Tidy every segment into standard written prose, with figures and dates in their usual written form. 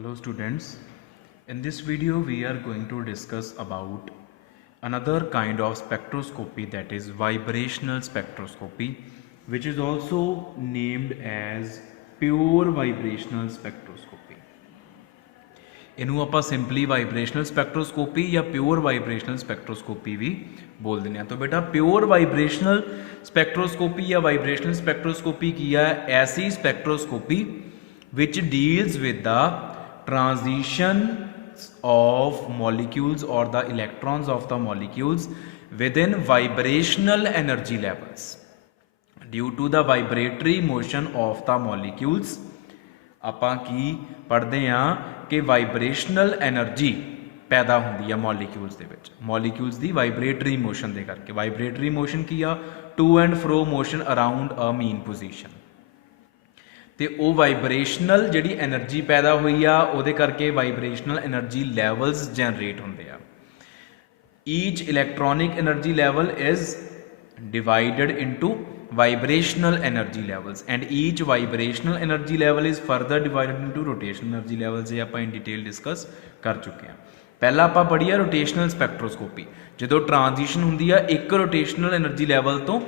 Hello students, in this video we are going to discuss about another kind of spectroscopy, that is vibrational spectroscopy, which is also named as pure vibrational spectroscopy. ਇਹਨੂੰ ਆਪਾਂ simply ਵਾਈਬ੍ਰੇਸ਼ਨਲ spectroscopy ਜਾਂ pure ਵਾਈਬ੍ਰੇਸ਼ਨਲ spectroscopy ਵੀ ਬੋਲ ਦਿੰਦੇ ਆ। ਤਾਂ ਬੇਟਾ pure ਵਾਈਬ੍ਰੇਸ਼ਨਲ spectroscopy ਜਾਂ ਵਾਈਬ੍ਰੇਸ਼ਨਲ spectroscopy ਕੀ ਹੈ? ਐਸੀ spectroscopy which deals with the transitions of molecules or the electrons of the molecules within vibrational energy levels due to the vibratory motion of the molecules। ਆਪਾਂ ਕੀ ਪੜ੍ਹਦੇ ਹਾਂ ਕਿ ਵਾਈਬ੍ਰੇਸ਼ਨਲ ਐਨਰਜੀ ਪੈਦਾ ਹੁੰਦੀ ਆ ਮੋਲੀਕਿਊਲਸ ਦੇ ਵਿੱਚ, ਮੋਲੀਕਿਊਲਸ ਦੀ ਵਾਈਬ੍ਰੇਟਰੀ ਮੋਸ਼ਨ ਦੇ ਕਰਕੇ। ਵਾਈਬ੍ਰੇਟਰੀ ਮੋਸ਼ਨ ਕੀ ਆ? To and fro motion around a mean position. ਤੇ ਉਹ ਵਾਈਬ੍ਰੇਸ਼ਨਲ ਜਿਹੜੀ ਐਨਰਜੀ ਪੈਦਾ ਹੋਈ ਆ ਉਹਦੇ ਕਰਕੇ ਵਾਈਬ੍ਰੇਸ਼ਨਲ ਐਨਰਜੀ ਲੈਵਲਸ ਜਨਰੇਟ ਹੁੰਦੇ ਆ। Each electronic energy level is divided into vibrational energy levels and each vibrational energy level is further divided into rotational energy levels। ये ਆਪਾਂ in detail discuss ਕਰ ਚੁੱਕੇ ਹਾਂ। ਪਹਿਲਾਂ ਆਪਾਂ ਪੜ੍ਹੀ ਆ rotational spectroscopy, ਜਦੋਂ ਟ੍ਰਾਂਜੀਸ਼ਨ ਹੁੰਦੀ ਆ ਇੱਕ rotational energy level ਤੋਂ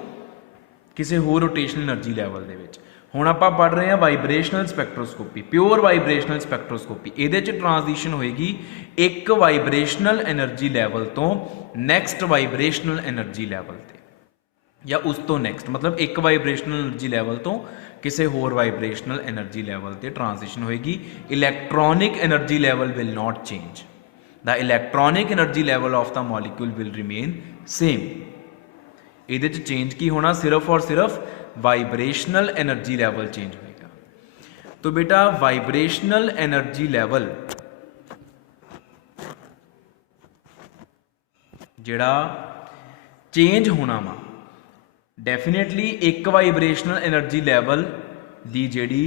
ਕਿਸੇ ਹੋਰ rotational energy level ਦੇ ਵਿੱਚ। ਹੁਣ ਆਪਾਂ ਪੜ੍ਹ ਰਹੇ ਹਾਂ ਵਾਈਬ੍ਰੇਸ਼ਨਲ ਸਪੈਕਟ੍ਰੋਸਕੋਪੀ, ਪਿਓਰ ਵਾਈਬ੍ਰੇਸ਼ਨਲ ਸਪੈਕਟ੍ਰੋਸਕੋਪੀ। ਇਹਦੇ 'ਚ ਟ੍ਰਾਂਜੀਸ਼ਨ ਹੋਏਗੀ ਇੱਕ ਵਾਈਬ੍ਰੇਸ਼ਨਲ ਐਨਰਜੀ ਲੈਵਲ ਤੋਂ ਨੈਕਸਟ ਵਾਈਬ੍ਰੇਸ਼ਨਲ ਐਨਰਜੀ ਲੈਵਲ ਤੇ, ਜਾਂ ਉਸ ਤੋਂ ਨੈਕਸਟ, ਮਤਲਬ ਇੱਕ ਵਾਈਬ੍ਰੇਸ਼ਨਲ ਐਨਰਜੀ ਲੈਵਲ ਤੋਂ ਕਿਸੇ ਹੋਰ ਵਾਈਬ੍ਰੇਸ਼ਨਲ ਐਨਰਜੀ ਲੈਵਲ ਤੇ ਟ੍ਰਾਂਜੀਸ਼ਨ ਹੋਏਗੀ। Electronic energy level will not change, the electronic energy level of the molecule will remain same. ਇਹਦੇ 'ਚ ਚੇਂਜ ਕੀ ਹੋਣਾ? ਸਿਰਫ ਔਰ ਸਿਰਫ वाइब्रेशनल एनर्जी लेवल चेंज होएगा। तो बेटा वाइब्रेशनल एनर्जी लेवल जिहड़ा चेंज होना वा, डेफिनेटली एक वाइब्रेशनल एनर्जी लेवल दी जिहड़ी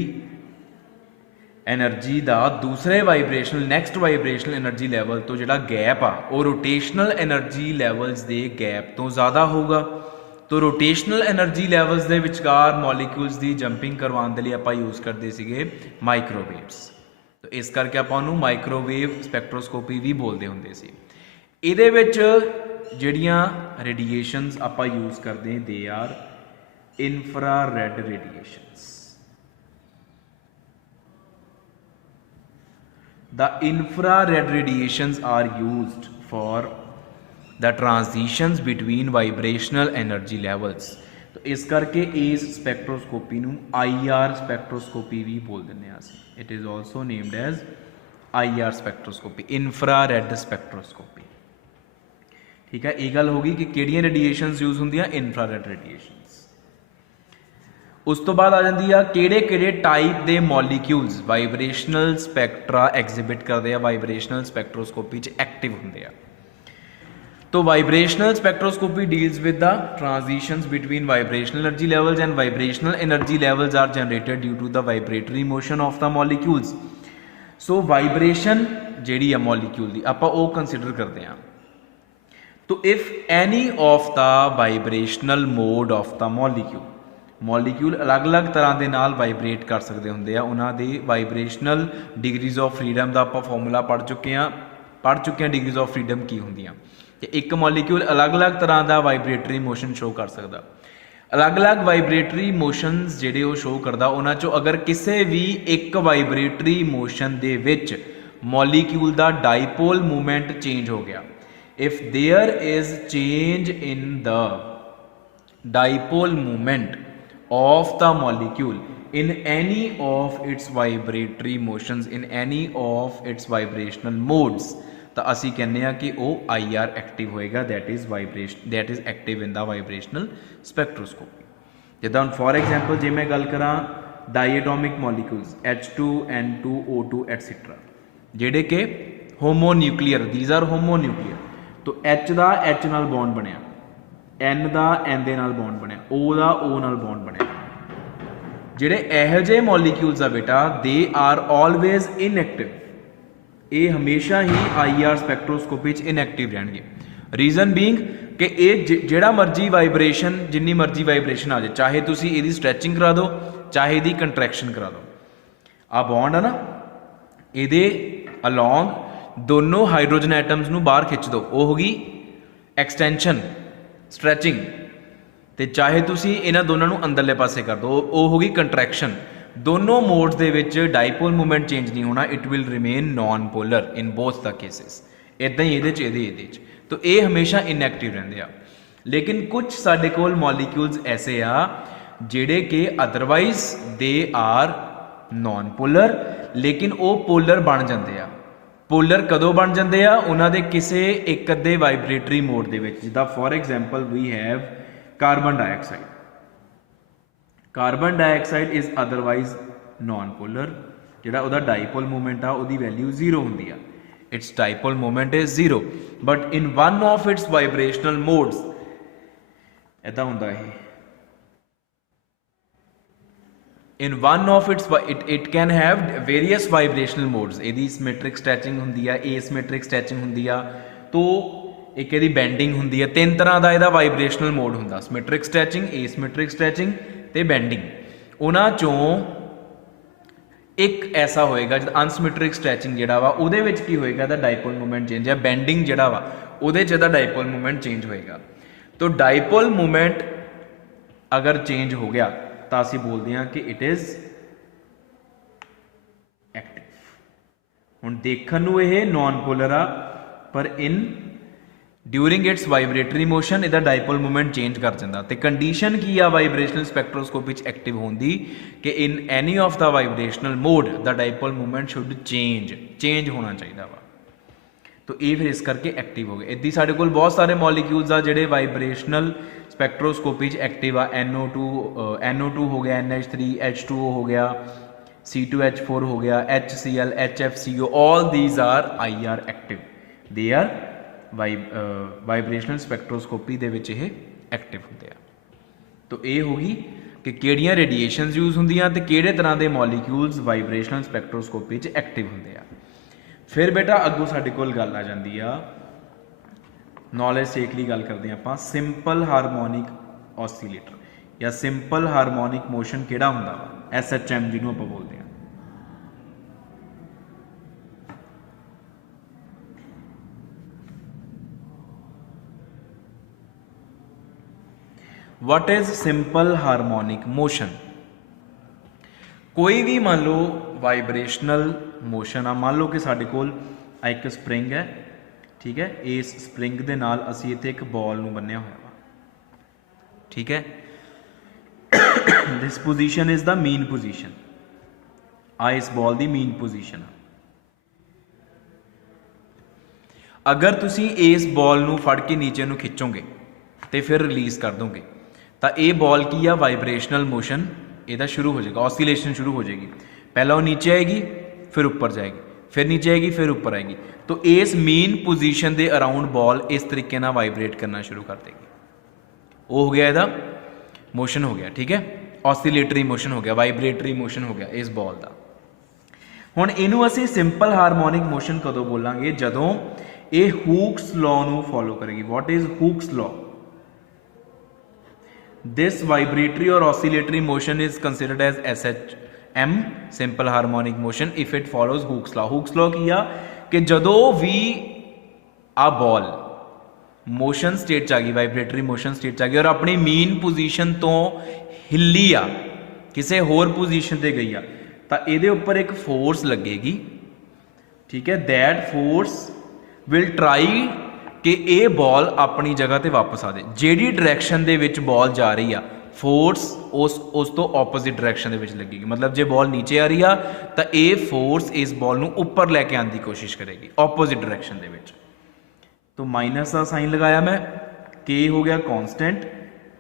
एनर्जी दा दूसरे vibrational next vibrational energy level तो जिहड़ा गैप आ वो रोटेशनल एनर्जी लैवल्स दे गैप तो ज़्यादा होगा। तो रोटेशनल एनर्जी लैवल्स ਦੇ ਵਿਚਕਾਰ ਮੋਲੀਕਿਊਲਸ ਦੀ ਜੰਪਿੰਗ ਕਰਵਾਉਣ ਦੇ ਲਈ ਆਪਾਂ ਯੂਜ਼ ਕਰਦੇ ਸੀਗੇ ਮਾਈਕਰੋਵੇਵਸ। ਤਾਂ ਇਸ ਕਰਕੇ ਆਪਾਂ ਉਹਨੂੰ ਮਾਈਕਰੋਵੇਵ ਸਪੈਕਟ੍ਰੋਸਕੋਪੀ ਵੀ ਬੋਲਦੇ ਹੁੰਦੇ ਸੀ। ਇਹਦੇ ਵਿੱਚ ਜਿਹੜੀਆਂ ਰੇਡੀਏਸ਼ਨਸ ਆਪਾਂ ਯੂਜ਼ ਕਰਦੇ they are infrared radiations. The infrared radiations are used for the transitions between vibrational energy levels। तो इस करके इस स्पैक्ट्रोस्कोपी नू IR स्पैक्ट्रोस्कोपी भी बोल दिंदे आ असीं। It is also named as IR spectroscopy, infrared spectroscopy. ठीक है, ये गल हो गई कि किहड़ियां रेडिएशनस यूज होंदियां? इंफ्रारैड रेडिएशनस। उस तो बाद आ जाती है किहड़े टाइप के मॉलीक्यूल्स वाइब्रेशनल स्पैक्ट्रा एग्जिबिट करते हैं, वाइब्रेशनल स्पैक्ट्रोस्कोपी एक्टिव होंगे। तो vibrational spectroscopy deals with the transitions between vibrational energy levels and vibrational energy levels are generated due to the vibratory motion of the molecules. So vibration जिहड़ी है molecule दी आपां ओह consider करते हैं। तो if any of the vibrational mode of the molecule अलग अलग तरह के नाल वाइब्रेट कर सकते होंगे। उन्होंने वाइब्रेशनल डिग्रीज ऑफ फ्रीडम का आप फॉर्मूला पढ़ चुके हैं डिग्रीज ऑफ फ्रीडम की होंदियां। कि एक मॉलीक्यूल अलग अलग तरह का वाइब्रेटरी मोशन शो कर सकता। अलग अलग वाइब्रेटरी मोशनस जिहड़े वो शो करता, उन्हां चों अगर किसी भी एक वाइब्रेटरी मोशन दे विच मॉलीक्यूल का डाइपोल मूवमेंट चेंज हो गया, if there is change in the dipole movement of the molecule in any of its vibratory motions, in any of its vibrational modes, तो असी कहने हैं कि वो IR एक्टिव होएगा, that is active in the vibrational spectroscopy। जिदा for example जे मैं गल करा diatomic मॉलीक्यूल्स H2 N2 O2 etcetera जेडे के होमोन्यूक्लियर, दीज आर होमोन्यूक्लियर। तो H का H नाल बॉन्ड बनया, N का N दे नाल बॉन्ड बनया, O का O नाल बॉन्ड बनया। जिहड़े इहो जिहे मॉलीक्यूल्स आ बेटा दे आर ऑलवेज इनएक्टिव, ये हमेशा ही IR स्पैक्ट्रोस्कोपी इनएक्टिव रहणगे। रीजन बीइंग कि ये जिहड़ा मर्जी वाइब्रेशन, जिन्नी मर्जी वाइब्रेशन आ जाए, चाहे तुसी इहदी स्ट्रैचिंग करा दो, चाहे इहदी कंट्रैक्शन करा दो, आ बॉन्ड है ना, ਇਹਦੇ ਅਲੋਂਗ ਦੋਨੋਂ ਹਾਈਡਰੋਜਨ ਐਟਮਸ ਨੂੰ ਬਾਹਰ ਖਿੱਚ ਦਿਓ, ਉਹ ਹੋ ਗਈ ਐਕਸਟੈਂਸ਼ਨ ਸਟ੍ਰੈਚਿੰਗ। ਤੇ ਚਾਹੇ ਤੁਸੀਂ ਇਹਨਾਂ ਦੋਨਾਂ ਨੂੰ ਅੰਦਰਲੇ ਪਾਸੇ ਕਰ ਦਿਓ, ਉਹ ਹੋ ਗਈ ਕੰਟਰੈਕਸ਼ਨ। ਦੋਨੋਂ ਮੋਡਸ ਦੇ ਵਿੱਚ ਡਾਈਪੋਲ ਮੂਵਮੈਂਟ ਚੇਂਜ ਨਹੀਂ ਹੋਣਾ, it will remain non polar in both the cases. ਇੱਦਾਂ ਹੀ ਇਹਦੇ 'ਚ ਇਹਦੇ 'ਚ, ਤਾਂ ਇਹ ਹਮੇਸ਼ਾ ਇਨਐਕਟਿਵ ਰਹਿੰਦੇ ਆ। ਲੇਕਿਨ ਕੁਝ ਸਾਡੇ ਕੋਲ ਮੋਲੀਕਿਊਲਸ ਐਸੇ ਆ ਜਿਹੜੇ ਕਿ ਅਦਰਵਾਈਜ਼ ਦੇ ਆਰ ਨॉन ਪੋਲਰ, ਲੇਕਿਨ ਉਹ ਪੋਲਰ ਬਣ ਜਾਂਦੇ ਆ। ਪੋਲਰ ਕਦੋਂ ਬਣ ਜਾਂਦੇ ਆ? ਉਹਨਾਂ ਦੇ ਕਿਸੇ ਇੱਕ ਅੱਧੇ ਵਾਈਬ੍ਰੇਟਰੀ ਮੋਡ ਦੇ ਵਿੱਚ। ਜਿੱਦਾਂ for example we have carbon dioxide. Carbon dioxide is otherwise non polar, ਜਿਹੜਾ ਉਹਦਾ ਡਾਈਪੋਲ ਮੂਵਮੈਂਟ ਆ ਉਹਦੀ ਵੈਲਿਊ 0 ਹੁੰਦੀ ਆ। its dipole moment is 0, but in one of its vibrational modes ऐसा होता है, in one of its it can have various vibrational modes। ਇਹਦੀ symmetric stretching ਹੁੰਦੀ ਆ, asymmetric stretching ਹੁੰਦੀ ਆ, तो एक ਇਹਦੀ bending ਹੁੰਦੀ ਆ। ਤਿੰਨ ਤਰ੍ਹਾਂ ਦਾ ਇਹਦਾ vibrational mode ਹੁੰਦਾ, symmetric stretching, asymmetric stretching ਤੇ bending। ਉਹਨਾਂ ਚੋਂ एक ऐसा होएगा जब अनसिमेट्रिक स्ट्रैचिंग जिहड़ा वा उहदे विच की होएगा, इहदा डाइपोल मूवमेंट चेंज है। बेंडिंग जिहड़ा वा उहदे च इहदा डाइपोल मूवमेंट चेंज होएगा। तो डाइपोल मूवमेंट अगर चेंज हो गया तो असीं बोलदे हां कि इट इज एक्टिव। हुण देखण नूं इह नॉन पोलर आ, पर in during its vibratory motion इहदा डाइपोल मूवमेंट चेंज कर जांदा। ते कंडीशन की आ वाइब्रेशनल स्पैक्ट्रोस्कोपी च एक्टिव होंदी कि in any of the vibrational mode the dipole movement should change होना चाहिए वा। तो ये फिर इस करके एक्टिव हो गए। इदी साडे कोल बहुत सारे मॉलिक्यूल्स आ जिहड़े वाइब्रेशनल स्पैक्ट्रोस्कोपी च एक्टिव आ। NO2 हो गया, NH3, H2O हो गया, C2H4 हो गया, HCl, HFCO, all these are IR active, they are vibrational spectroscopy ਦੇ ਵਿੱਚ ਇਹ ਐਕਟਿਵ ਹੁੰਦੇ ਆ। तो ਇਹ ਹੋ ਗਈ ਕਿ ਕਿਹੜੀਆਂ ਰੇਡੀਏਸ਼ਨਸ ਯੂਜ਼ ਹੁੰਦੀਆਂ ਤੇ ਕਿਹੜੇ ਤਰ੍ਹਾਂ ਦੇ ਮੋਲੀਕਿਊਲਸ ਵਾਈਬ੍ਰੇਸ਼ਨਲ ਸਪੈਕਟ੍ਰੋਸਕੋਪੀ 'ਚ ਐਕਟਿਵ ਹੁੰਦੇ ਆ। ਫਿਰ ਬੇਟਾ ਅੱਗੋਂ ਸਾਡੇ ਕੋਲ ਗੱਲ ਆ ਜਾਂਦੀ ਆ ਨੌਲੇਜ ਸੇਕ ਲਈ ਗੱਲ ਕਰਦੇ ਆਪਾਂ, ਸਿੰਪਲ ਹਾਰਮੋਨਿਕ ਔਸੀਲੇਟਰ ਜਾਂ ਸਿੰਪਲ ਹਾਰਮੋਨਿਕ ਮੋਸ਼ਨ ਕਿਹੜਾ ਹੁੰਦਾ ਵਾ? SHM ਜਿਹਨੂੰ ਆਪਾਂ ਬੋਲਦੇ ਆ। What is simple harmonic motion? कोई भी मान लो वाइब्रेशनल मोशन आ, मान लो कि साडे कोल एक स्प्रिंग है, ठीक है, इस स्प्रिंग दे नाल असी इत्थे एक बॉल नूं बन्निया होया वा, ठीक है। This position is the mean position, आ इस बॉल दी मीन पोजीशन। अगर तुसी इस बॉल नूं फड़ के नीचे नूं खिंचोगे तो फिर रिलीज़ कर दोगे तो ये बॉल की आ वाइब्रेशनल मोशन ਇਹਦਾ शुरू हो जाएगा, ऑसिलेशन शुरू हो जाएगी। पहला वो नीचे आएगी, फिर ऊपर जाएगी, फिर नीचे आएगी, फिर ऊपर आएगी। तो इस मेन पोजीशन के अराउंड बॉल इस तरीके ना वाइब्रेट करना शुरू कर देगी। वो हो गया ਇਹਦਾ मोशन हो गया, ठीक है, ऑसिलेटरी मोशन हो गया, वाइब्रेटरी मोशन हो गया इस बॉल का। हुण इहनूं असीं सिंपल हारमोनिक मोशन कदों बोलांगे? जदों ये हुक्स लॉ नूं फॉलो करेगी। What is Hooke's law? This vibratory or oscillatory motion is considered as SHM, simple harmonic motion, if it follows Hooke's law। Hooke's law की आ कि जदों भी आ बॉल मोशन स्टेट च आ गई, वाइब्रेटरी मोशन स्टेट च आ गई और अपनी मीन पोजीशन तो हिली आ, किसी होर पोजीशन ते गई आ, तो ये उपर एक फोर्स लगेगी, ठीक है। दैट फोर्स विल ट्राई कि ये बॉल अपनी जगह ते वापस आ जाए। जिहड़ी डायरैक्शन दे विच बॉल जा रही आ, फोर्स उस तो ऑपोजिट डायरैक्शन दे विच लगेगी। मतलब जे बॉल नीचे आ रही आ तो ये फोर्स इस बॉल नूं उपर लैके आने की कोशिश करेगी ऑपोजिट डायरैक्शन दे विच। तो माइनस का साइन लगाया मैं, के हो गया कॉन्स्टेंट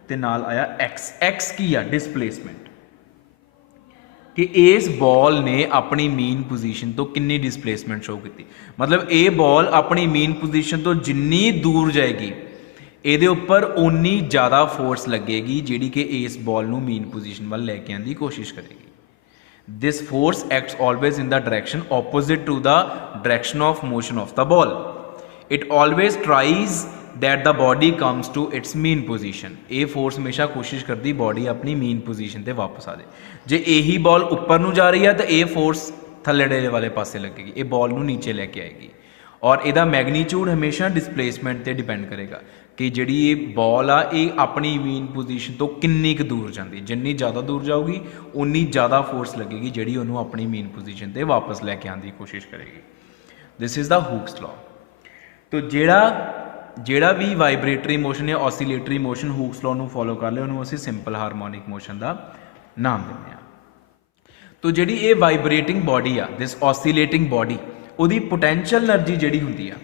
ते नाल आया एक्स। एक्स की आ डिसप्लेसमेंट, कि इस बॉल ने अपनी मीन पोजीशन तो कितनी डिसप्लेसमेंट शो की। मतलब ये बॉल अपनी मीन पोजीशन तो जिन्नी दूर जाएगी ये उपर उन्नी ज़्यादा फोर्स लगेगी जिहड़ी कि इस बॉल नूं मीन पोजीशन वाल लैके आने की कोशिश करेगी। This force acts always in the direction opposite to the direction of motion of the ball. It always tries that the body comes to its mean position. ये फोर्स हमेशा कोशिश करती बॉडी अपनी मीन पोजीशन ते वापस आ जाए। जे यही ball उपर नूं जा रही है तो ये फोर्स थल्ले वाले पासे लगेगी, ये बॉल नू नीचे लैके आएगी। और ਇਹਦਾ मैगनीट्यूड हमेशा डिसप्लेसमेंट ਤੇ डिपेंड करेगा कि ਜਿਹੜੀ ਇਹ बॉल आ ये अपनी मेन पोजीशन तो किन्नी ਕੁ दूर ਜਾਂਦੀ, जिन्नी ज़्यादा दूर जाऊगी उन्नी ज़्यादा फोर्स लगेगी ਜਿਹੜੀ ਉਹਨੂੰ अपनी मेन पोजीशन ਤੇ वापस लैके आने की कोशिश करेगी। This is the Hooke's law. तो ਜਿਹੜਾ भी वाइब्रेटरी मोशन या ऑसीलेटरी मोशन हुक्स लॉ ਨੂੰ फॉलो कर ले ਉਹਨੂੰ ਅਸੀਂ सिंपल हारमोनिक मोशन का नाम ਦਿੰਦੇ ਹਾਂ। तो ਜਿਹੜੀ ਇਹ वाइब्रेटिंग बॉडी आ, दिस ऑसीलेटिंग बॉडी, ਉਹਦੀ पोटेंशियल एनर्जी ਜਿਹੜੀ ਹੁੰਦੀ ਆ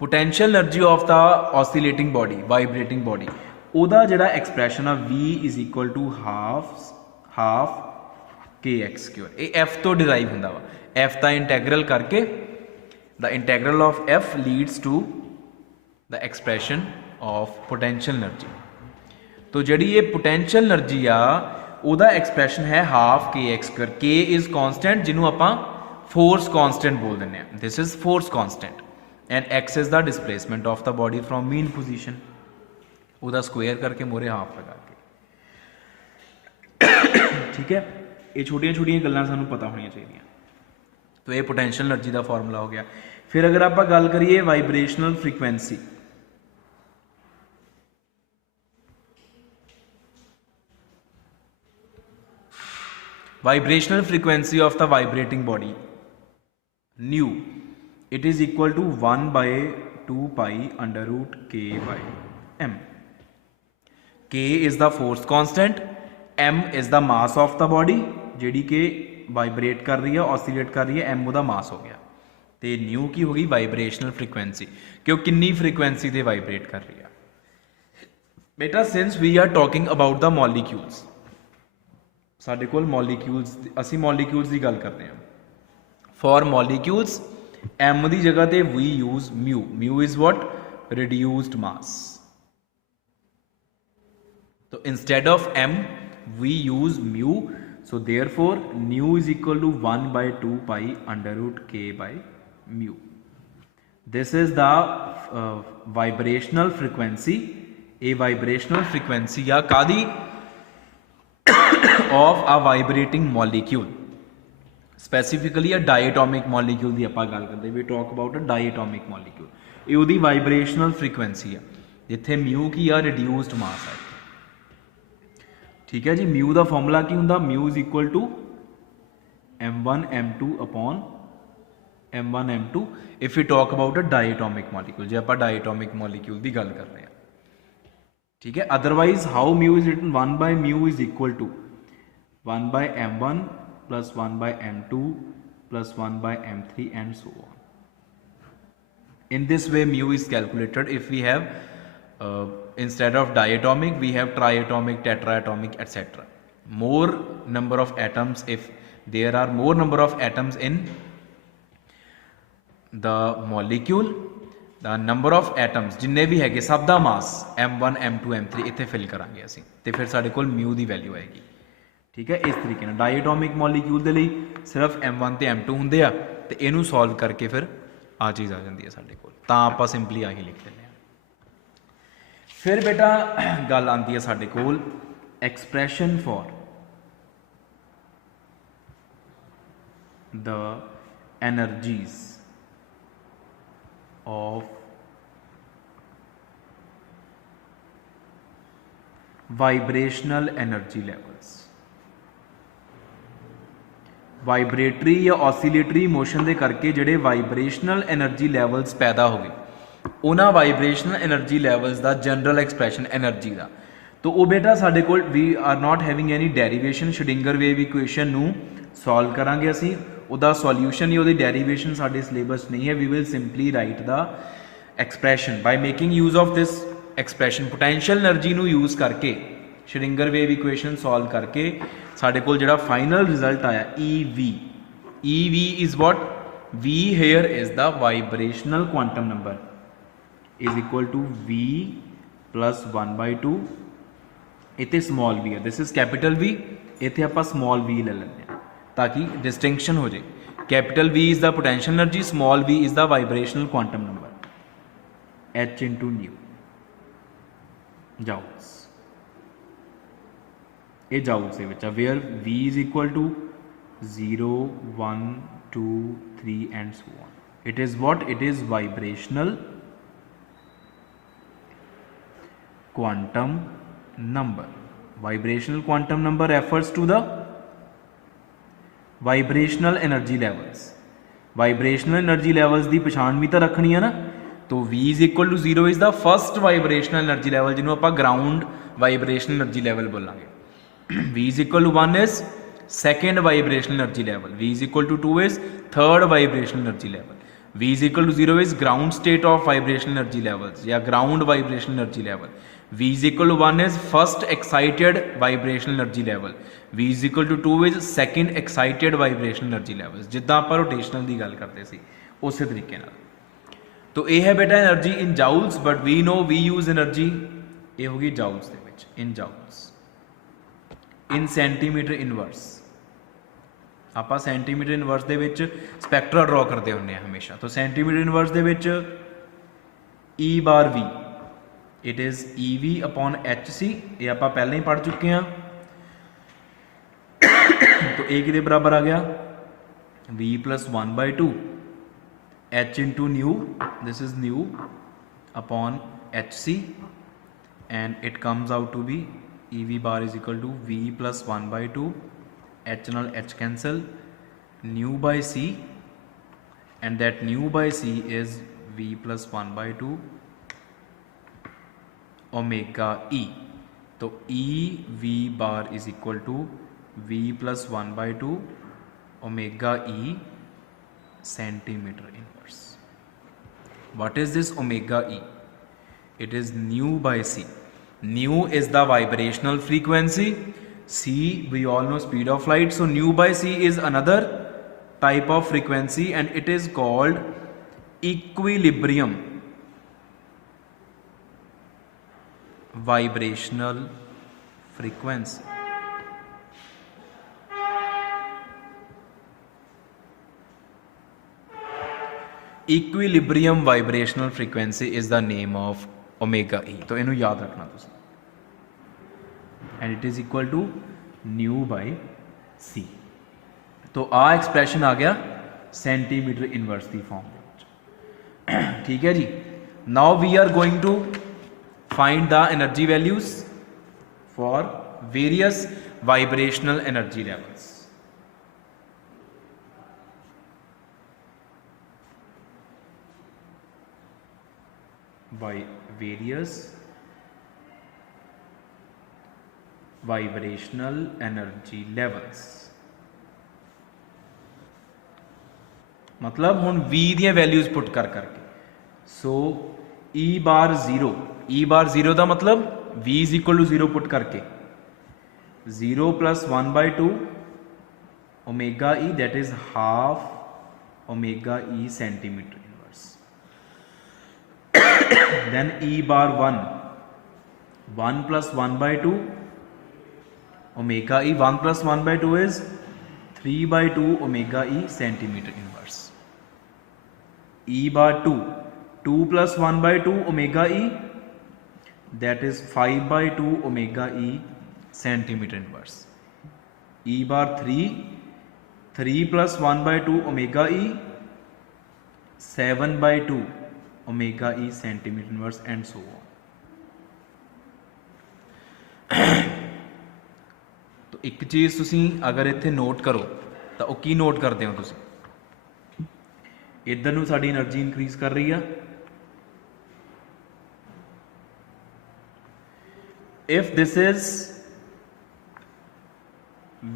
potential energy of the oscillating body, vibrating body, ਉਹਦਾ ਜਿਹੜਾ एक्सप्रैशन आ V is equal to half kx²। ਇਹ F ਤੋਂ ਡਿਰਾਈਵ ਹੁੰਦਾ ਵਾ, F ਦਾ ਇੰਟੈਗਰਲ ਕਰਕੇ the integral of F leads to the expression of potential energy. तो जी ये पोटेंशियल एनर्जी आ ਉਹਦਾ एक्सप्रैशन है half kx²। K is constant जिन्हों आप फोर्स कॉन्सटेंट बोल दें, this is force constant, and x is the displacement of the body from main position. ਉਹਦਾ स्क्वेयर करके मोरे हाफ लगा के, ठीक है। ये छोटिया छोटिया गल्लां सानूं पता होनी चाहिए। तो ये पोटेंशियल एनर्जी का फॉर्मूला हो गया। फिर अगर आप गल करिए vibrational frequency, vibrational frequency of the vibrating body nu, it is equal to 1/2 pi under root k/m। k is the force constant, m is the mass of the body जी कि वाइब्रेट कर रही है, ऑसीलेट कर रही है, m ਉਹਦਾ मास हो गया। तो न्यू की होगी वाइब्रेशनल फ्रीक्वेंसी कि वो किन्नी फ्रीक्वेंसी से वाइब्रेट कर रही है। बेटा since we are talking about the molecules, साडे कोल मॉलिक्यूल्स, असी मॉलिक्यूल्स की गल करते हैं। फॉर मॉलिक्यूल्स m की जगह ते we use mu. Mu is what? Reduced mass. तो instead of m we use mu, so therefore nu is equal to 1/2 pi under root k by mu. This is the vibrational frequency, a vibrational frequency या कादी of a vibrating molecule, specifically a diatomic molecule दी आपां गल करदे, we talk about a diatomic molecule। ये उदी vibrational frequency है जिथे mu की आ reduced mass है, ठीक है जी। म्यू का फॉर्मूला की होंगे? Mu is equal to m1 m2 upon m1 m2 if you talk about a diatomic molecule, जो आप डायटोमिक मॉलिक्यूल की गल कर रहे हैं, ठीक है। Otherwise how mu is written? 1/μ is equal to 1/m1 plus 1/m2 plus 1/m3 and so on. In this way mu is calculated if we have instead of diatomic we have triatomic, tetraatomic, etc. More number of atoms, if there are more number of atoms in the molecule, the number of atoms जिन्ने भी है सब का मास m1 m2 m3 इतने fill करांगे असी, तो फिर साढ़े कोल म्यू की वैल्यू आएगी, ठीक है। इस तरीके डायटोमिक मॉलिक्यूल के लिए सिर्फ m1 तो m2 होंगे आ, तो इनू सॉल्व करके फिर आ चीज़ आ जाती है साढ़े कोल, तो आप सिंपली आही लिख लें। फिर बेटा गल आती है साढ़े कोल expression for the energies of vibrational energy levels. Vibratory या ऑसीलेटरी मोशन के करके जिहड़े वाइब्रेशनल एनर्जी लेवल्स पैदा हो गए, उन्होंने वाइब्रेशनल एनर्जी लैवल्स का जनरल एक्सप्रैशन एनर्जी का, तो वो बेटा साढ़े कोल we are not having any derivation, Schrödinger wave equation नू सॉल्व करांगे असी, उदा सॉल्यूशन या डेरीवेशन साढ़े सिलेबस नहीं है। We will simply write the expression by making use of this expression. Potential energy नू यूज करके श्रोडिंगर वेव इक्वेशन सॉल्व करके साढ़े कोल जिहड़ा फाइनल रिजल्ट आया E v is what? V here is the vibrational quantum number is equal to v plus 1/2, इतने small v है, this is capital V, इतने आप स्मॉल v ले लें ताकि डिस्टिंक्शन हो जाए। Capital V is the potential energy, small v is the vibrational quantum number h into nu. जाओ ये जाउल्स दे विच आ, where V is equal to 0 1 2 3 and so on. It is what? It is vibrational quantum number. Vibrational quantum number refers to the vibrational energy levels. Vibrational energy levels की पछाण भी तो रखनी है ना. तो V is equal to 0 is the first vibrational energy level जिन्हों आप ground vibrational energy level बोलांगे. V is equal to 1 is second vibrational energy level. V is equal to 2 is third vibrational energy level. V is equal to 0 is ground state of vibrational energy levels या ground vibrational energy level. V is equal to 1 is first excited vibrational energy level. V is equal to 2 is second excited vibrational energy levels. जिद्दां आपां rotational की गल करते सी उस तरीके नाल. तो ये है बेटा energy in joules, but we know we use energy ये होगी जाउल्स दे विच, in joules. In centimeter inverse आप सेंटीमीटर इनवर्स दे विच स्पैक्ट्रा ड्रॉ करते होंगे हमेशा. तो सेंटीमीटर इनवर्स दे विच E bar v it is E v upon H C, ये आप पहले ही पढ़ चुके हैं. तो ए कि बराबर आ गया V plus 1/2 H into nu, this is nu upon H C, and it comes out to be E V bar is equal to V plus 1/2 H नाल H cancel, nu by C, and that nu by C is V plus 1/2 omega E. तो E V bar is equal to V plus 1/2 omega E centimeter inverse. What is this omega e? It is nu by c. Nu is the vibrational frequency. C, we all know speed of light. So nu by c is another type of frequency and it is called equilibrium vibrational frequency. Equilibrium vibrational frequency is the name of omega E. तो इनू याद रखना तुम, and it is equal to nu by C. तो आ expression आ गया centimetre inverse की form. ठीक है जी. Now we are going to find the energy values for various vibrational energy levels. by various vibrational energy levels. मतलब हुण V दियां वैल्यूज पुट कर करके. सो E बार 0, E बार 0 का मतलब V is equal to 0 put करके 0 plus 1/2 omega E, that is half omega E centimeter. Then E bar 1 plus 1/2 omega E, 1 plus 1/2 is 3/2 omega E centimeter inverse. E bar 2 plus 1/2 omega E, that is 5/2 omega E centimeter inverse. E bar 3 plus 1/2 omega E, 7/2 omega E centimeter inverse and so on. तो एक चीज़ तुसी अगर इत्थे note करो तो वो की note करते हो तुसी, इधर नूं साडी एनर्जी इंक्रीज कर रही है. If this is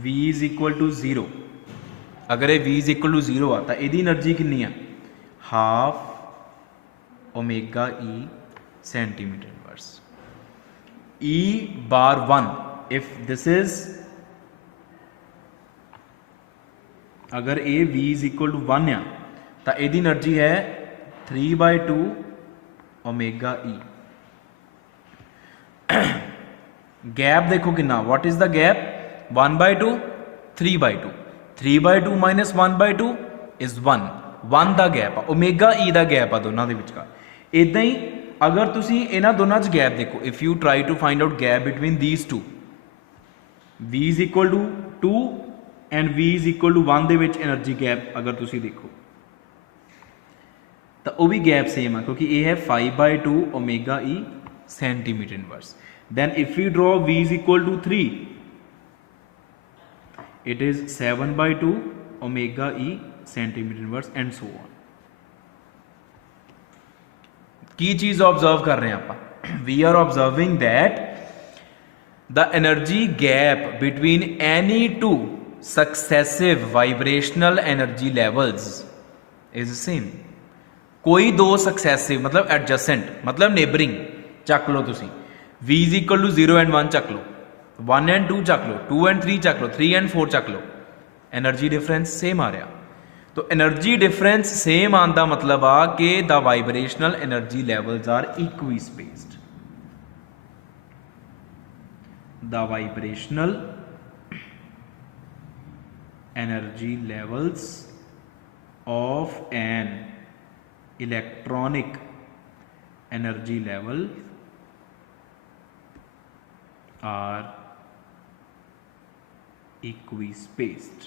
V is equal to 0, अगर ये V इज इक्वल टू 0 आ तो इहदी एनर्जी कितनी है? Half omega E centimeter inverse. E bar 1, if this is, अगर A V is equal to 1 आ तो यदी एनर्जी है 3/2 ओमेगा ई. गैप देखो कितना, what is the gap? 1/2 3/2, 3/2 minus 1/2 is 1 का गैप आ, ओमेगा ई का गैप आ दोनों के विचकार. इदा ही अगर तुसी इन्हां दोनों च गैप देखो, if you try to find out gap between these two, V is equal to 2 and V is equal to 1 ਦੇ ਵਿੱਚ एनर्जी गैप अगर ਤੁਸੀਂ देखो तो वह भी गैप सेम है क्योंकि ये है 5/2 omega E centimeter inverse. Then if we draw V is equal to 3, it is 7/2 omega e centimeter inverse and so on. की चीज ऑब्जर्व कर रहे हैं आप we are observing that the energy gap between any two successive vibrational energy levels is same. कोई दो successive मतलब adjacent मतलब नेबरिंग चक लो तुसी v is equal to 0 and 1 चक लो 1 एंड 2 चक लो 2 एंड 3 चक लो 3 एंड 4 चक लो एनर्जी डिफरेंस सेम आ रहा. तो एनर्जी डिफरेंस सेम आंदा मतलब आ कि the vibrational energy levels are equispaced. The vibrational energy levels of an electronic energy level are equispaced.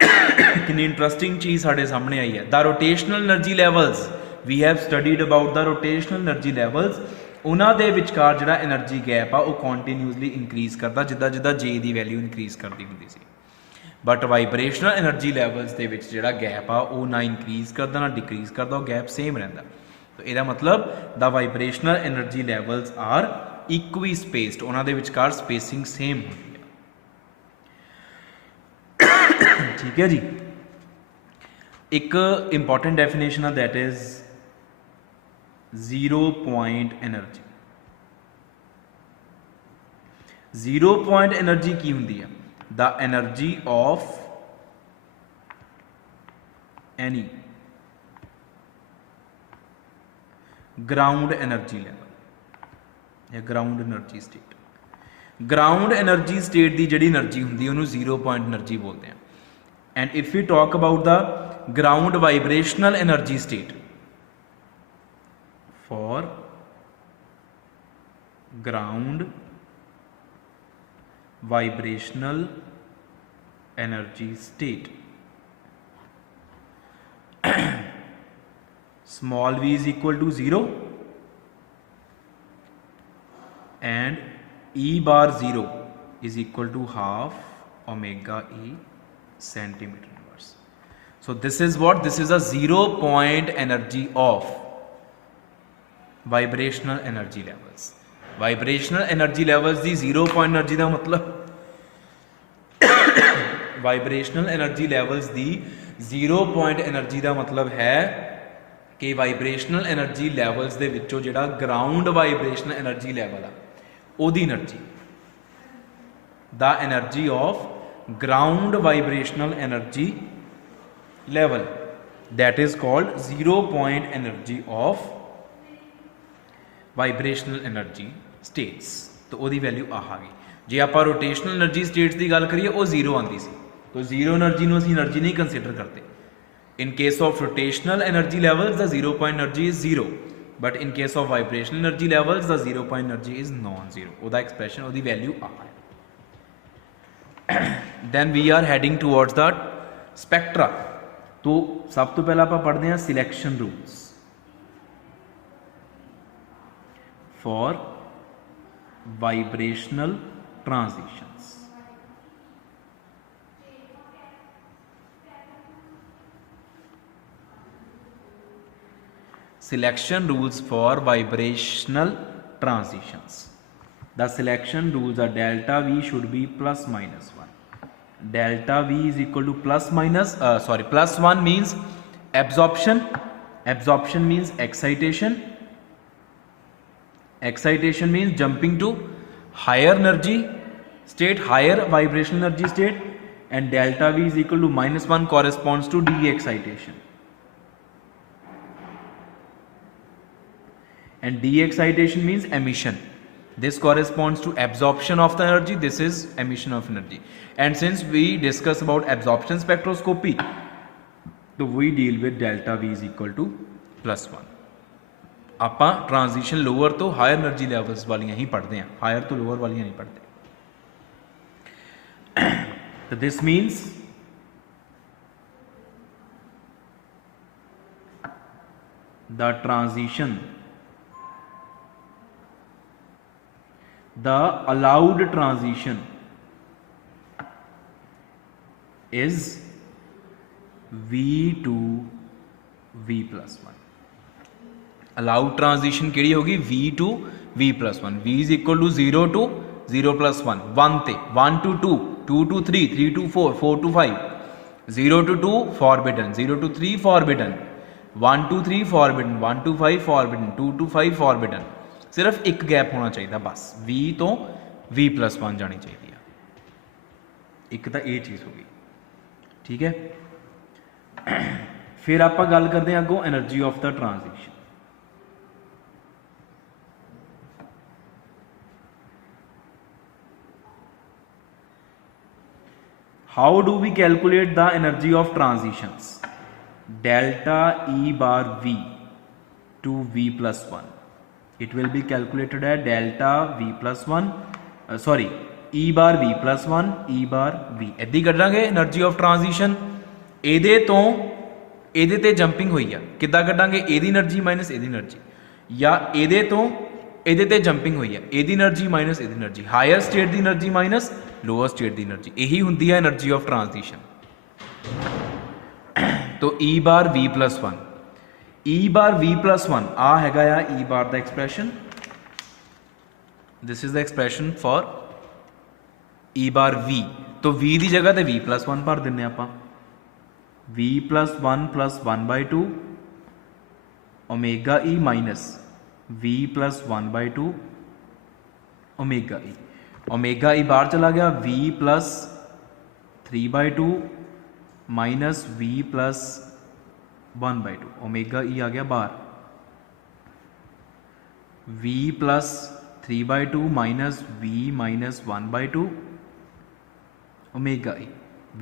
कितनी इंटरेस्टिंग चीज साढ़े सामने आई है. The rotational energy levels we have studied about the rotational energy levels. उन्हां दे विचकार जिहड़ा energy gap आ वो कॉन्टीन्यूसली इंक्रीज करता जिद्दां जिद्दां जे दी वैल्यू इंक्रीज करती हुंदी सी. बट वाइब्रेशनल एनर्जी लैवल्स दे विच जिहड़ा गैप आ वो ना इंक्रीज करता ना डिक्रीज करता, वो गैप सेम रहिंदा. तो यदा मतलब the vibrational energy levels are equispaced, उन्हां दे विचकार स्पेसिंग सेम होती है. ठीक है जी. एक इंपॉर्टेंट डेफिनेशन है that is zero point energy. Zero point energy की होंगी है the energy of any ground energy level या ground energy state. Ground energy state की जिहड़ी एनर्जी होंगी उन्होंने जीरो पॉइंट एनर्जी बोलते हैं. And if you talk about the ground vibrational energy state for ground vibrational energy state small v is equal to 0 and e bar 0 is equal to half omega e centimeter inverse. So this is what? This is a 0 point energy of vibrational energy levels. Vibrational energy levels the 0 point energy da matlab vibrational energy levels the 0 point energy da matlab hai कि vibrational energy levels दे विचों जिहड़ा ground vibrational energy level आ ओदी energy the energy of ground vibrational energy level that is called zero point energy of vibrational energy states. तो ओदी value आ गई. जे आप rotational energy states की गल करिए वो जीरो आती सी. तो जीरो एनर्जी नूं असीं एनर्जी नहीं कंसीडर करते. In case of rotational energy levels, the 0 point energy is 0. But in case of vibrational energy levels, the 0 point energy is non-zero. Oda expression, oda value आ है. Then we are heading towards the spectra. तो सब तो पहला आप पढ़ते हैं selection rules for vibrational transitions. Selection rules for vibrational transitions. The selection rules are delta V should be plus minus 1. Delta V is equal to plus 1 means absorption. Absorption means excitation. Excitation means jumping to higher energy state, higher vibrational energy state, and delta V is equal to minus 1 corresponds to de-excitation. And de-excitation means emission. This corresponds to absorption of the energy, this is emission of energy. And since we discuss about absorption spectroscopy, so we deal with delta V is equal to plus 1. ਆਪਾਂ transition lower तो higher energy levels वालियां ही पढ़ते हैं, higher तो lower वालियां नहीं पढ़ते। तो this means the transition, the allowed transition is V to V plus 1। Allowed transition केड़ी होगी? V to V plus 1। V is equal to 0 to 0 plus 1, 1 ते 1 to 2, 2 to 3, 3 to 4, 4 to 5, 0 to 2 forbidden, 0 to 3 forbidden, 1 to 3 forbidden, 1 to 5 forbidden, 2 to 5 forbidden। सिर्फ एक gap होना चाहिए बस, V तो V plus 1 जानी चाहिए, एक तो ये चीज़ होगी। ठीक है, फिर आप गल करते हैं अगों energy of the transition. How do we calculate the energy of transitions? Delta E bar V to V plus 1, it will be calculated at delta V plus 1 sorry E bar V plus 1 E bar V। इदां ही कढ़ांगे energy of transition. ਇਹਦੇ ਤੋਂ ਇਹਦੇ ਤੇ jumping ਹੋਈ ਆ, ਕਿੱਦਾਂ ਕੱਢਾਂਗੇ? ਇਹਦੀ એનર્ਜੀ ਮਾਈਨਸ ਇਹਦੀ એનર્ਜੀ, ਜਾਂ ਇਹਦੇ ਤੋਂ ਇਹਦੇ ਤੇ ਜੰਪਿੰਗ ਹੋਈ ਆ, ਇਹਦੀ એનર્ਜੀ ਮਾਈਨਸ ਇਹਦੀ એનર્ਜੀ, ਹਾਇਰ ਸਟੇਟ ਦੀ એનર્ਜੀ ਮਾਈਨਸ ਲੋਅਰ ਸਟੇਟ ਦੀ એનર્ਜੀ, ਇਹੀ ਹੁੰਦੀ ਹੈ એનર્ਜੀ ਆਫ ट्रांजिशन। तो E बार V plus 1, E बार V plus 1 आ हैगा या E बार दा expression, this is the expression for E bar V। तो V की जगह ते V plus 1 भर दिने आपां, V plus 1 plus 1 by 2 omega E minus V plus 1 by 2 omega E। Omega E बाहर चला गया, V plus 3 by 2 minus V plus 1 by 2, omega E आ गया बाहर, V plus 3 by 2 minus V minus 1 by 2 omega E।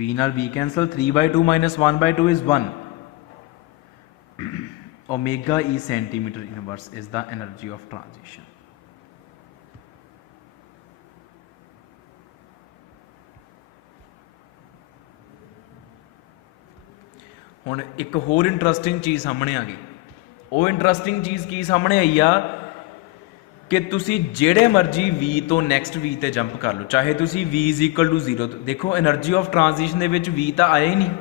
V नाल V cancel, 3 by 2 minus 1 by 2 is 1। Omega E centimetre inverse is the energy of transition. हुण एक होर interesting चीज़ सामने आ गई। वो interesting चीज़ की सामने आई आ कि तुसी जेड़े मर्जी V तो नैक्सट V ते जंप कर लो, चाहे तुसी V इज इक्वल टू 0। देखो एनर्जी ऑफ ट्रांजिशन दे विच V तो आया ही नहीं,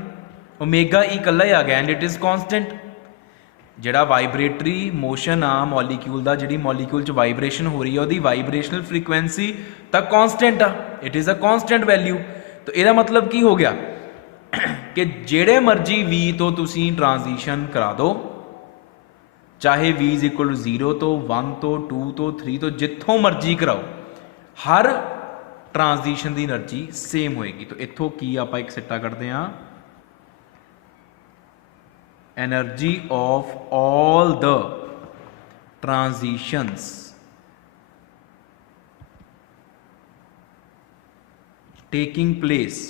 ओमेगा E कल्ला ही आ गया एंड इट इज़ कॉन्सटेंट। जिहड़ा वाइब्रेटरी मोशन आ मॉलीक्यूल का, जिहड़ी मॉलीक्यूल च वाइब्रेशन हो रही है उसकी वाइब्रेशनल फ्रीकुएंसी तो कॉन्सटेंट आ, it is a constant value. तो यदा मतलब की हो गया कि जेड़े मर्जी V तो तुसी ट्रांजिशन करा दो, चाहे V इज इक्वल टू 0 तो 1 तो 2 तो 3 तो जिथों मर्जी कराओ, हर ट्रांजिशन की एनर्जी सेम होएगी। तो इत्थों की आप एक सिट्टा करते हैं, energy of all the transitions taking place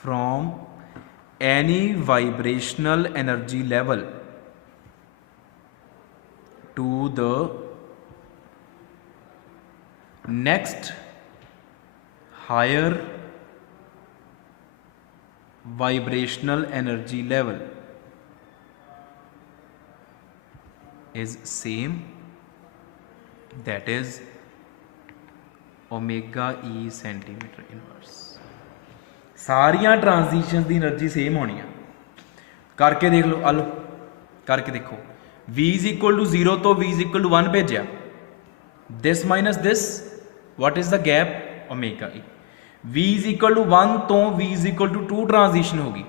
from any vibrational energy level to the next higher vibrational energy level is same, that is omega E centimeter inverse। सारिया ट्रांजिशन की एनर्जी सेम होनी है, करके देख लो। आलो करके देखो, V इज इक्वल टू 0 तो V is equal to 1 भेजा, this minus this, what is the gap? Omega E। V is equal to 1 तो V is equal to 2 transition होगी,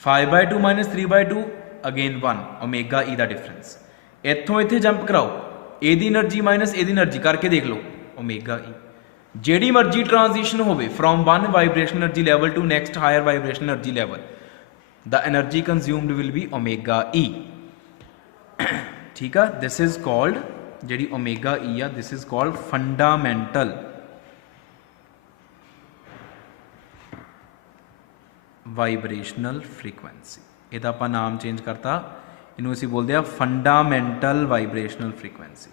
5 by 2 minus 3 by 2 again 1, omega E का difference. इतों इतने jump कराओ, एदी energy minus एदी energy, करके देख लो ओमेगा E। जेड़ी मर्जी ट्रांजिशन होवे from one vibration energy level to next higher vibration energy level, the energy consumed will be omega E। ठीक है, दिस इज कॉल्ड, जेड़ी ओमेगा E आ, this is called fundamental vibrational frequency. ਇਹਦਾ ਆਪਾਂ नाम चेंज करता इनू असीं बोलते हैं fundamental vibrational frequency.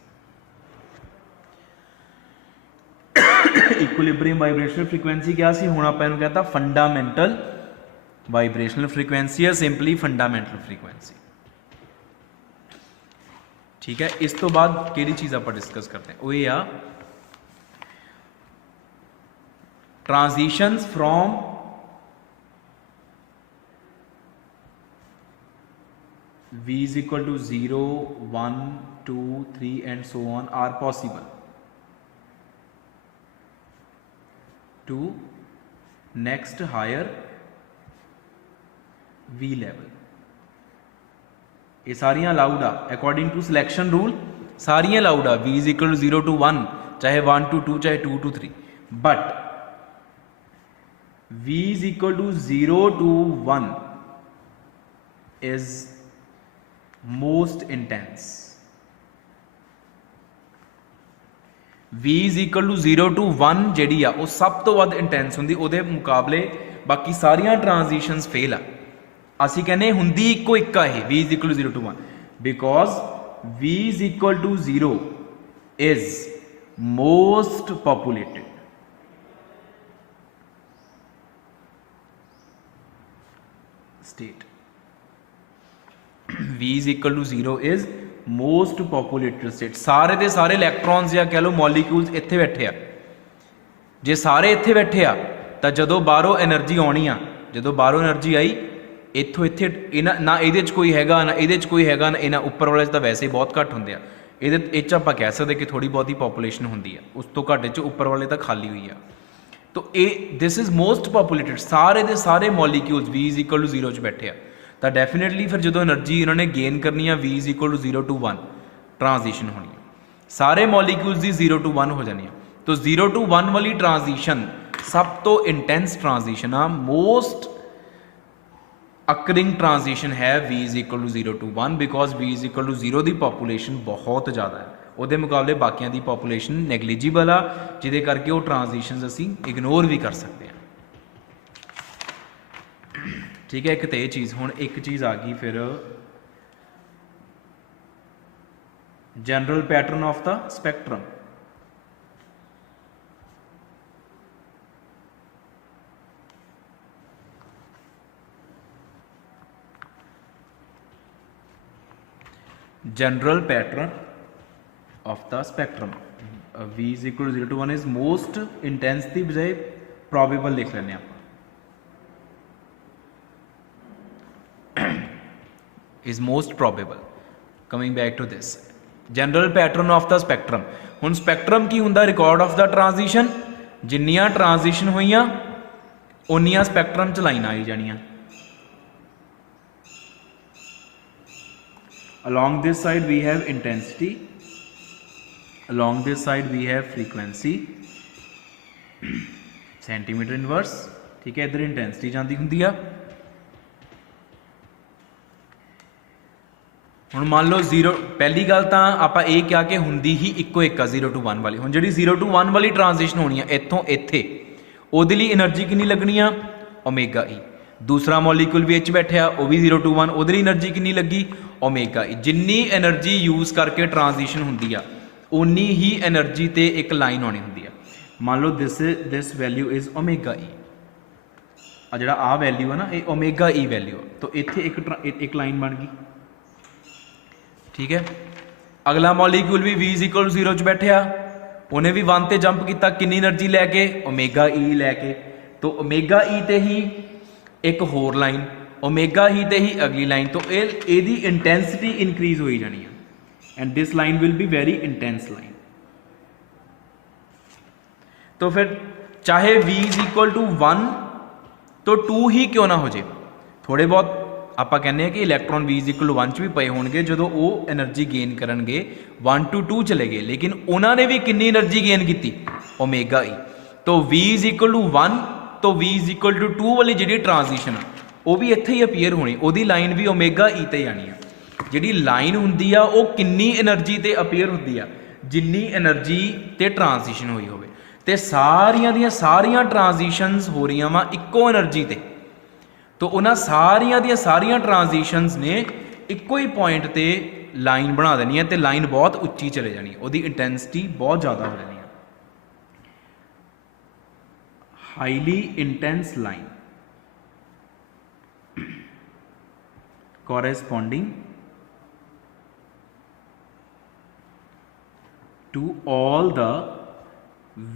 Equilibrium vibrational frequency क्या सी, हुण आपां इहनूं कहता फंडामेंटल वाइब्रेशनल फ्रीक्वेंसी है, सिंपली फंडामेंटल फ्रीक्वेंसी। ठीक है, इस तो बाद किहड़ी चीज़ आपां डिस्कस करते हैं, वो ये आ transitions from V is equal to 0, 1, 2, 3 and so on are possible to next higher V level। ये सारियां अलाउड आ अकॉर्डिंग टू सिलेक्शन रूल, सारियां अलाउड आ। V is equal to 0 to 1, चाहे 1 to 2, चाहे 2 to 3, but V is equal to 0 to 1 is most intense। V is equal to 0 to 1 ਜਿਹੜੀ ਆ ਉਹ ਸਭ ਤੋਂ ਵੱਧ ਇੰਟੈਂਸ ਹੁੰਦੀ, ਉਹਦੇ ਮੁਕਾਬਲੇ ਬਾਕੀ ਸਾਰੀਆਂ ਟ੍ਰਾਂਜੀਸ਼ਨਸ ਫੇਲ ਆ। ਅਸੀਂ ਕਹਿੰਦੇ ਹੁੰਦੀ ਇੱਕੋ ਇੱਕ ਆ ਇਹ V is equal to 0 to 1 because V is equal to 0 is most populated। state V is equal to 0 is most populated state। सारे दे सारे इलैक्ट्रॉन्स या कह लो मॉलिक्यूल्स इत्थे बैठे आ, जे सारे इत्थे बैठे आ तां जदों बाहरों एनर्जी आउणी आ, जदों बाहरों एनर्जी आई इत्थों इत्थे इना ना इहदे च कोई हैगा ना इहदे च कोई हैगा ना, इना उपर वाले च तां वैसे ही बहुत घट हुंदे आ। इहदे च आपां कह सकदे कि थोड़ी बहुती पॉपुलेशन हुंदी आ, उस तो घट च उपर वाले तां खाली हुई आ। तो ये दिस इज मोस्ट पॉपुलेटेड, सारे दे सारे molecules V is equal to 0 च बैठे आ, तो डेफिनेटली फिर जो एनर्जी इन्होंने गेन करनी है V is equal to 0 to 1 transition होनी है, सारे मॉलिक्यूल्स की 0 to 1 हो जानी है। तो 0 to 1 वाली ट्रांजिशन सब तो इंटेंस ट्रांजिशन आ, मोस्ट अकरिंग ट्रांजिशन है V is equal to 0 to 1 because V is equal to 0 की पॉपुलेशन बहुत ज़्यादा है, ਉਹਦੇ ਮੁਕਾਬਲੇ ਬਾਕੀਆਂ ਦੀ ਪੋਪੂਲੇਸ਼ਨ ਨੈਗਲੀਜੀਬਲ ਆ, ਜਿਹਦੇ ਕਰਕੇ ਉਹ ਟ੍ਰਾਂਜੀਸ਼ਨਸ ਅਸੀਂ ਇਗਨੋਰ ਵੀ ਕਰ ਸਕਦੇ ਹਾਂ। ਠੀਕ ਹੈ, ਇੱਕ ਤੇ ਇਹ ਚੀਜ਼। ਹੁਣ ਇੱਕ ਚੀਜ਼ ਆ ਗਈ ਫਿਰ general pattern of the spectrum. General pattern of the spectrum V is equal to 0 to 1 is most intense की बजाय probable लिख लेने आप is most probable। coming back to this general pattern of the spectrum। हुन spectrum की हुंदा record of the transition, जिन्नियां transition होइयां उन्नियां spectrum च लाइनां आई जानियां। along this side we have intensity, along this side we have frequency centimetre inverse. ठीक है, इधर इंटेंसिटी जाती होंगी आ। हुण मान लो 0, पहली गल तो आप क्या कि होंगी ही इक्को एक 0 to 1 वाली। हुण जिहड़ी 0 to 1 वाली ट्रांजिशन होनी है इत्थों इत्थे, उहदे लई एनर्जी कितनी लगनी आ, ओमेगा ई। दूसरा मॉलिक्यूल भी इच बैठा वो भी 0 to 1, उहदे लई एनर्जी कितनी लगी, ओमेगा ई। जिन्नी एनर्जी यूज़ करके ट्रांजिशन होंगी आ उन्नी ही एनर्जी ते एक लाइन आनी होंदी है। मान लो दिस वैल्यू इज ओमेगा ई, आ जिहड़ा आ वैल्यू है ना ये ओमेगा ई वैल्यू है, तो इत्थे एक लाइन बन गई। ठीक है, अगला मॉलिक्यूल भी V is equal to 0 च बैठा, उन्हें भी 1 ते जंप किया, कितनी एनर्जी लैके, ओमेगा ई लैके। तो ओमेगा ई ते ही एक होर लाइन, ओमेगा ही ते ही अगली लाइन, तो ये इंटेंसिटी इनक्रीज हो जानी है and this line will be very intense line। तो फिर चाहे V is equal to 1 तो 2 ही क्यों ना हो जाए, थोड़े बहुत आप कहने कि electron V is equal to 1 च भी पे होंगे जो वो एनर्जी गेन करनगे 1 to 2 चले गए, लेकिन उन्होंने भी कितनी एनर्जी गेन की, ओमेगा ई। तो V is equal to 1 तो V is equal to 2 वाली जी ट्रांजिशन वो भी इत्थे ही अपीयर होनी, वो लाइन भी ओमेगा ई ते आनी है। जिहड़ी लाइन हुंदी आ वो किन्नी एनर्जी ते अपीयर हुंदी आ, जिन्नी एनर्जी ते ट्रांजिशन हुई होवे। ते सारियां दियां सारियां ट्रांजिशनस हो रही वा इक्को एनर्जी ते, तो उन्हां सारियां दियां सारियां ट्रांजिशनस ने ਇੱਕੋ ਹੀ पॉइंट ਤੇ लाइन बना देनी है तो लाइन बहुत उच्ची चले जानी है, ਉਹਦੀ इंटेंसिटी बहुत ज़्यादा हो जानी है। Highly intense line corresponding to all the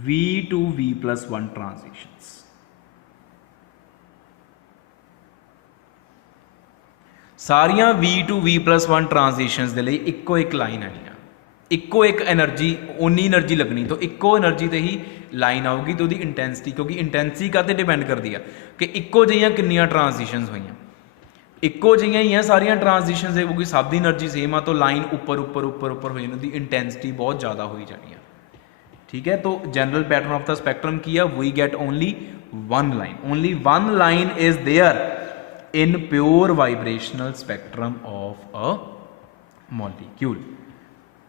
V to V+1 transitions। ਸਾਰੀਆਂ V to V+1 ट्रांजिशनस ਦੇ ਲਈ ਇੱਕੋ ਇੱਕ ਲਾਈਨ ਆਣੀ ਆ, ਇੱਕੋ ਇੱਕ એનર્ਜੀ, ਉਨੀ એનર્ਜੀ ਲੱਗਣੀ, तो ਇੱਕੋ એનર્ਜੀ ਤੇ ਹੀ ਲਾਈਨ ਆਊਗੀ। तो ਉਹਦੀ ਇੰਟੈਂਸਿਟੀ, ਕਿਉਂਕਿ ਇੰਟੈਂਸਿਟੀ ਕਾਤੇ ਡਿਪੈਂਡ ਕਰਦੀ ਆ ਕਿ ਇੱਕੋ ਜਿਹੀਆਂ ਕਿੰਨੀਆਂ ट्रांजिशनस ਹੋਈਆਂ, ਇੱਕੋ ਜਿਹੀਆਂ ਹੀ ਆ ਸਾਰੀਆਂ ट्रांजिशनस ਦੇ, ਕਿਉਂਕਿ ਸਭ ਦੀ એનર્ਜੀ ਸੇਮ ਆ। तो ਲਾਈਨ ਉੱਪਰ ਉੱਪਰ ਉੱਪਰ ਉੱਪਰ ਹੋ ਜਾਣੀ, ਉਹਦੀ ਇੰਟੈਂਸਿਟੀ ਬਹੁਤ ਜ਼ਿਆਦਾ ਹੋਈ ਜਾਣੀ ਆ। ठीक है, तो general pattern of the spectrum की है, we get only one line, only one line is there in pure vibrational spectrum of a molecule।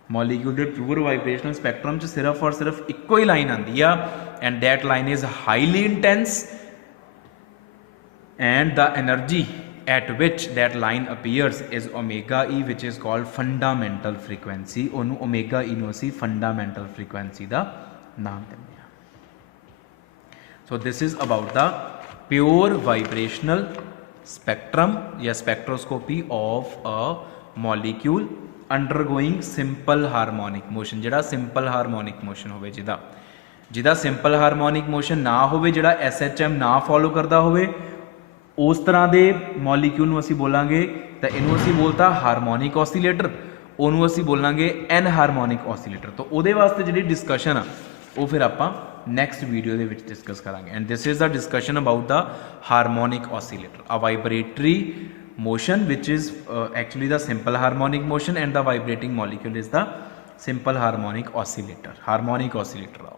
molecule ਦੇ pure vibrational spectrum ਚ ਸਿਰਫ ਔਰ ਸਿਰਫ ਇੱਕੋ ਹੀ ਲਾਈਨ ਆਉਂਦੀ ਆ, and that line is highly intense, and the energy at which that line appears is omega e, which is called fundamental frequency। ਉਹਨੂੰ omega e ਨੂੰ ਅਸੀਂ fundamental frequency ਦਾ ਨਾਮ ਦਿੰਦੇ ਹਾਂ। so this is about the pure vibrational spectrum या spectroscopy of a molecule undergoing simple harmonic motion। जिहड़ा simple harmonic motion होवे, जिहदा simple harmonic motion ना होवे, जिहड़ा SHM ना follow करदा होवे, उस तरह दे molecule नूं असीं बोलांगे तां इहनूं असीं बोलता हारमोनिक ऑसीलेटर, ਉਹਨੂੰ ਅਸੀਂ ਬੋਲਾਂਗੇ ਐਨ ਹਾਰਮੋਨਿਕ ऑसीलेटर। तो ਉਹਦੇ ਵਾਸਤੇ ਜਿਹੜੀ ਡਿਸਕਸ਼ਨ ਆ ਉਹ ਫਿਰ ਆਪਾਂ ਨੈਕਸਟ ਵੀਡੀਓ ਦੇ ਵਿੱਚ ਡਿਸਕਸ ਕਰਾਂਗੇ। And this is the discussion about the harmonic oscillator, a vibratory motion which is actually the simple harmonic motion, and the vibrating molecule is the simple harmonic oscillator, harmonic oscillator।